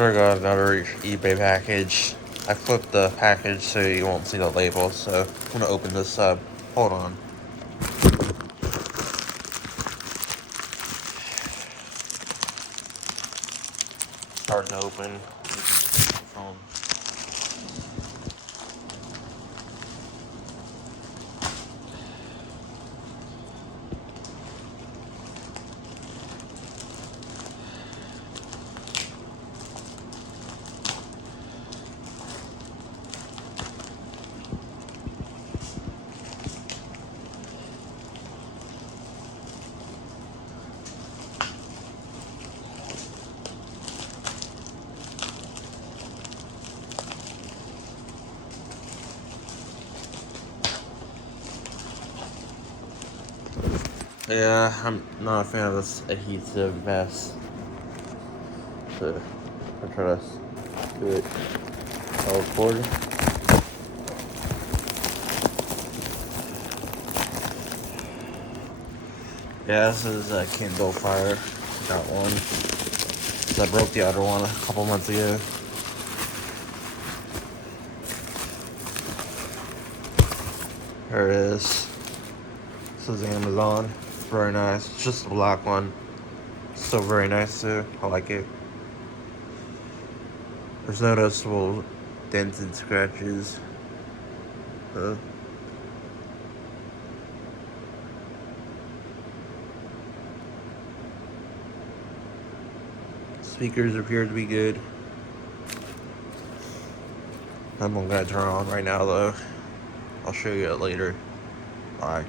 I got another eBay package. I flipped the package so you won't see the label, so I'm gonna open this up. Hold on. Starting to open. Yeah, I'm not a fan of this adhesive mess. So, I'll try to do it all forward. Yeah, this is a Kindle Fire. Got one. So I broke the other one a couple months ago. There it is. This is Amazon. Very nice. It's just a black one. Still very nice too. I like it. There's no noticeable dents and scratches. Speakers appear to be good. I'm gonna turn on right now though. I'll show you it later. Bye.